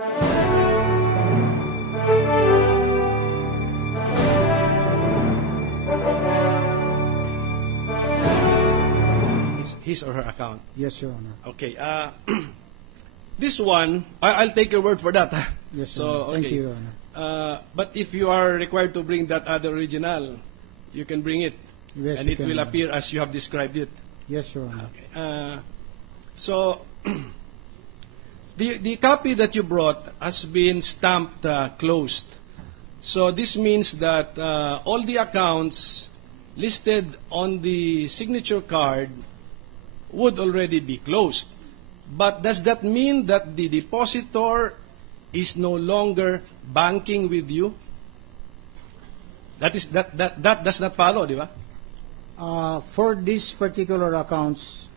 His or her account. Yes, Your Honor. Okay. This one, I'll take your word for that. Yes, so, Your Honor. Thank okay. you, Your Honor. But if you are required to bring that other original, you can bring it. Yes, and you it can, will appear as you have described it. Yes, Your Honor. Okay. So, the copy that you brought has been stamped closed. So this means that all the accounts listed on the signature card would already be closed. But does that mean that the depositor is no longer banking with you? That does not follow, di ba? For these particular accounts,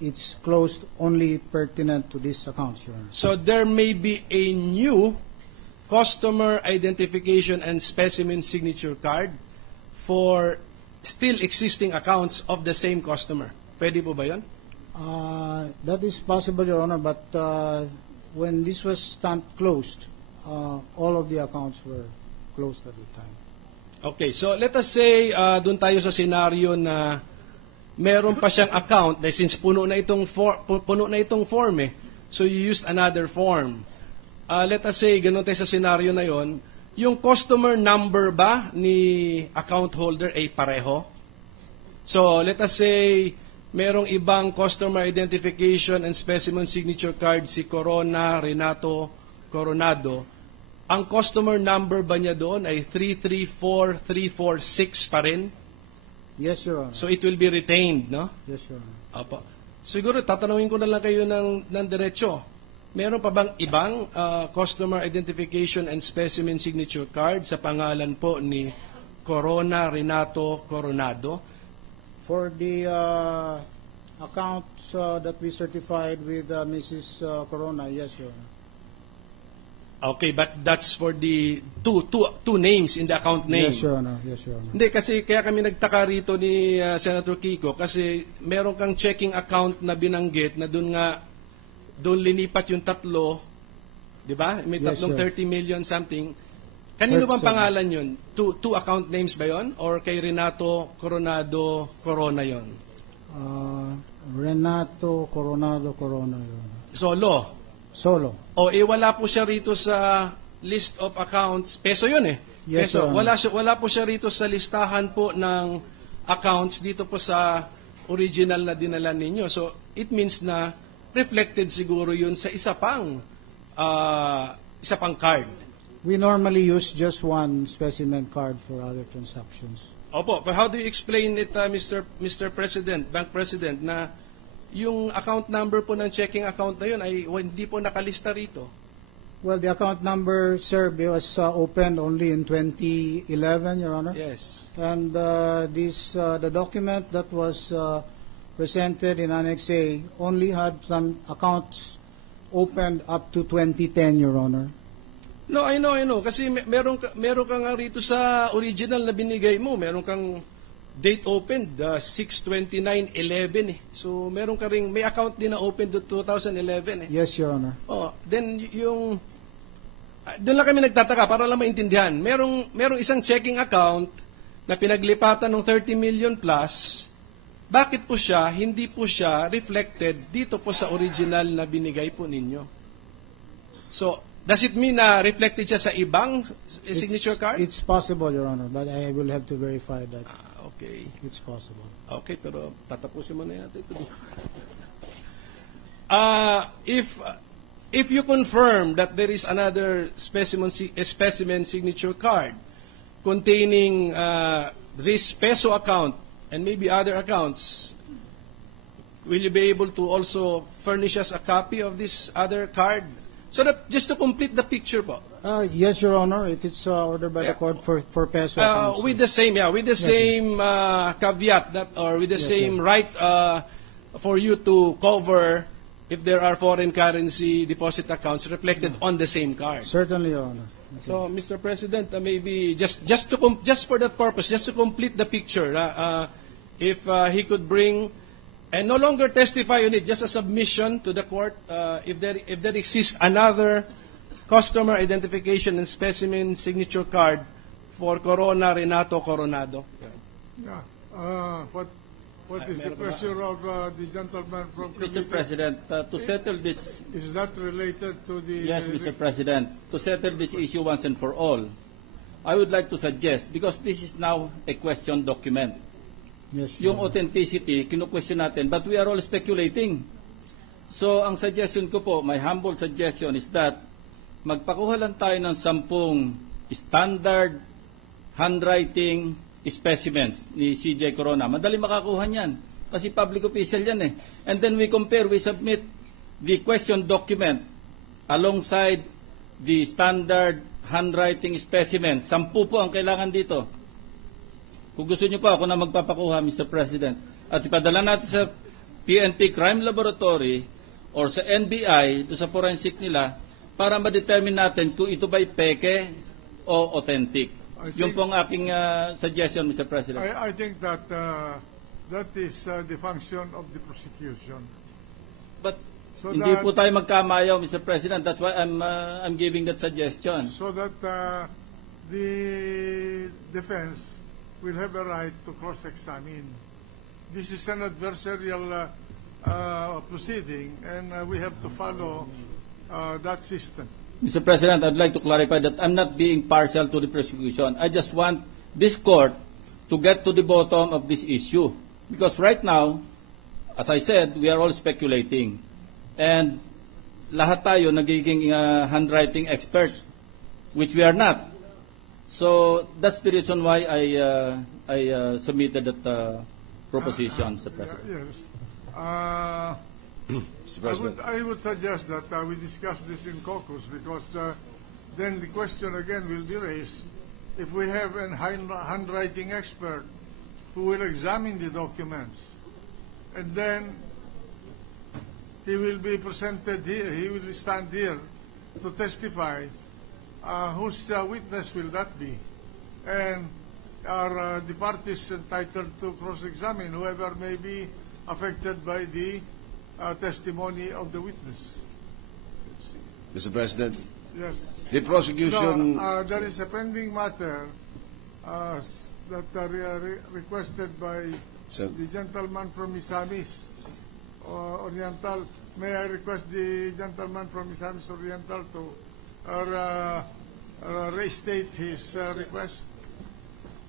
it's closed only pertinent to these accounts, Your Honor. So there may be a new customer identification and specimen signature card for still existing accounts of the same customer. Pwede po ba yun? That is possible, Your Honor, but when this was stamped closed, all of the accounts were closed at the time. Okay, so let us say doon tayo sa scenario na meron pa siyang account na since puno na itong form eh. So you used another form. Let us say ganun tayo sa scenario na yon, yung customer number ba ni account holder ay pareho? So let us say merong ibang customer identification and specimen signature card si Corona Renato Coronado. Ang customer number ba niya doon ay 334346 pa rin? Yes, Your Honor. So it will be retained, no? Yes, Your Honor. Apo. Siguro tatanungin ko na lang kayo ng diretso. Meron pa bang ibang customer identification and specimen signature card sa pangalan po ni Corona Renato Coronado? For the accounts that we certified with Mrs. Corona, yes, Your Honor. Okay, but that's for the two names in the account name. Yes, Your Honor. Yes, Your Honor. Hindi, kasi kaya kami nagtaka rito ni Senator Kiko kasi meron kang checking account na binanggit na doon linipat yung tatlo, di ba? May Yes, tatlong sir. 30 million something. Kanino bang pangalan yun? Two account names ba yun? Or kay Renato Coronado Corona yun? Renato Coronado Corona, Your Honor. Solo. Solo. O wala po siya rito sa list of accounts. Peso yun eh. Yes, Peso. Your Honor. Wala po siya rito sa listahan po ng accounts dito po sa original na dinala ninyo. So, it means na reflected siguro yun sa isa pang card. We normally use just one specimen card for other transactions. Opo, but how do you explain it, Mr. President, Bank President, na yung account number po ng checking account na yun ay hindi po nakalista rito? Well, the account number, sir, was opened only in 2011, Your Honor. Yes. And the document that was presented in Annex A only had some accounts opened up to 2010, Your Honor. No, I know. Kasi meron ka nga rito sa original na binigay mo. Meron kang date opened, 6/29/11 eh. So, meron ka ring, may account din na opened to 2011 eh. Yes, Your Honor. Oh, then doon lang kami nagtataka para lang maintindihan. Merong isang checking account na pinaglipatan ng 30 million plus. Bakit po hindi po siya reflected dito po sa original na binigay po ninyo? So, does it mean na reflected siya sa ibang signature card? It's possible, Your Honor, but I will have to verify that. Okay. It's possible. Okay, pero tatapusin mo na natin ito. If you confirm that there is another specimen signature card containing this peso account and maybe other accounts, will you be able to also furnish us a copy of this other card? So that just to complete the picture po. Yes, Your Honor, if it's ordered by the court for peso accounts. With the same caveat that, or with the same right for you to cover if there are foreign currency deposit accounts reflected on the same card. Certainly, Your Honor. Okay. So, Mr. President, maybe just for that purpose, just to complete the picture, if he could bring and no longer testify on it, just a submission to the court, if there exists another customer identification and specimen signature card for Corona Renato Coronado. Yeah. What is the meron ba? pressure of the gentleman from Mr. committee? President, to settle this, Is that related to the... yes, Mr. President, to settle this issue once and for all, I would like to suggest, because this is now a question document, Yes, yung authenticity, kinu-question natin, but we are all speculating. So, ang suggestion ko po, my humble suggestion is that magpakuha lang tayo ng 10 standard handwriting specimens ni CJ Corona. Madali makakuha niyan kasi public official yan eh. And then we compare, we submit the question document alongside the standard handwriting specimens. 10 po ang kailangan dito. Kung gusto niyo pa, ako na magpapakuha, Mr. President. At ipadala natin sa PNP Crime Laboratory or sa NBI, do sa forensic nila, para ma-determine natin kung ito ba'y peke o authentic. Yun po ang aking suggestion, Mr. President. I think that that is the function of the prosecution. But So hindi that- po tayo magkamayaw, Mr. President. That's why I'm giving that suggestion. So that the defense will have a right to cross-examine. This is an adversarial proceeding, and we have to follow that system. Mr. President, I'd like to clarify that I'm not being partial to the prosecution. I just want this court to get to the bottom of this issue. Because right now, as I said, we are all speculating. And lahat tayo nagiging handwriting expert, which we are not. So that's the reason why I submitted that proposition, Mr. President. Yes. Mr. President. I would suggest that we discuss this in caucus, because then the question again will be raised. If we have a handwriting expert who will examine the documents, and then he will be presented here, he will stand here to testify, whose witness will that be? And are the parties entitled to cross-examine whoever may be affected by the testimony of the witness? Mr. President, Yes. the prosecution... No, there is a pending matter that requested by Sir. the gentleman from Misamis Oriental. May I request the gentleman from Misamis Oriental to restate his request?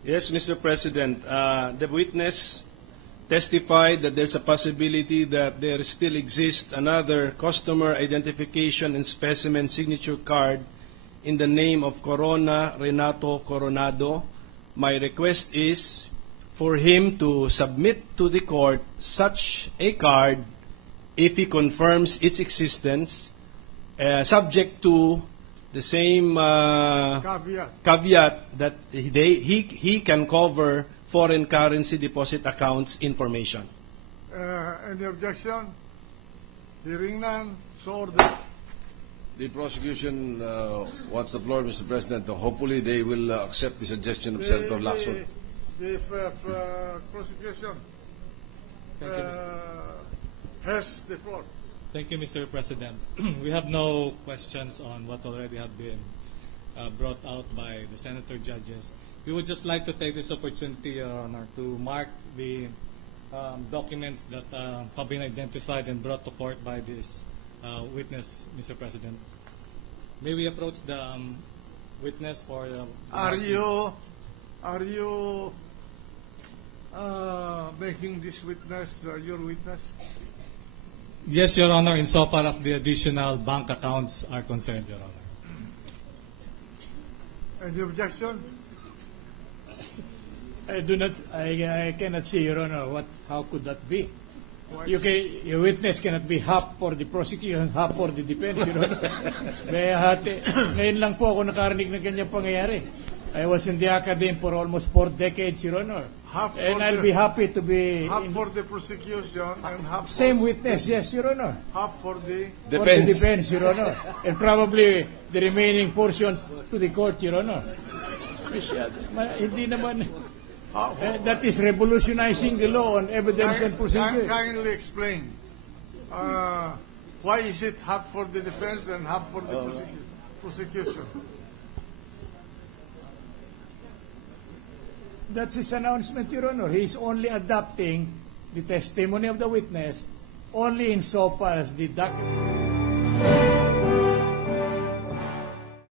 Yes, Mr. President. The witness testified that there's a possibility that there still exists another customer identification and specimen signature card in the name of Corona Renato Coronado. My request is for him to submit to the court such a card if he confirms its existence, subject to the same caveat that he can cover foreign currency deposit accounts information. Any objection? Hearing none, so ordered. The prosecution wants the floor, Mr. President. Hopefully they will accept the suggestion of Senator Lacson. The prosecution Thank you, has the floor. Thank you, Mr. President. We have no questions on what already have been brought out by the senator judges. We would just like to take this opportunity, Your Honor, to mark the documents that have been identified and brought to court by this witness, Mr. President. May we approach the witness for Are you making this witness your witness? Yes, Your Honor, insofar as the additional bank accounts are concerned, Your Honor. Any objection? I cannot see, Your Honor, how could that be? Why? Your witness cannot be half for the prosecution, half for the defense, Your Honor. Kaya ngayon lang po ako nakarinig ng ganyang pangyayari. I was in the academy for almost 4 decades, Your Honor. And I'll be happy to be Half for the prosecution and half same for, witness, yes, Your Honor. half for the... For the defense, Your Honor. And probably the remaining portion to the court, Your Honor. Hindi naman... that is revolutionizing the law on evidence and procedure. Kindly explain. Why is it half for the defense and half for the prosecution. That's his announcement, Your Honor. He's only adopting the testimony of the witness only insofar as the document.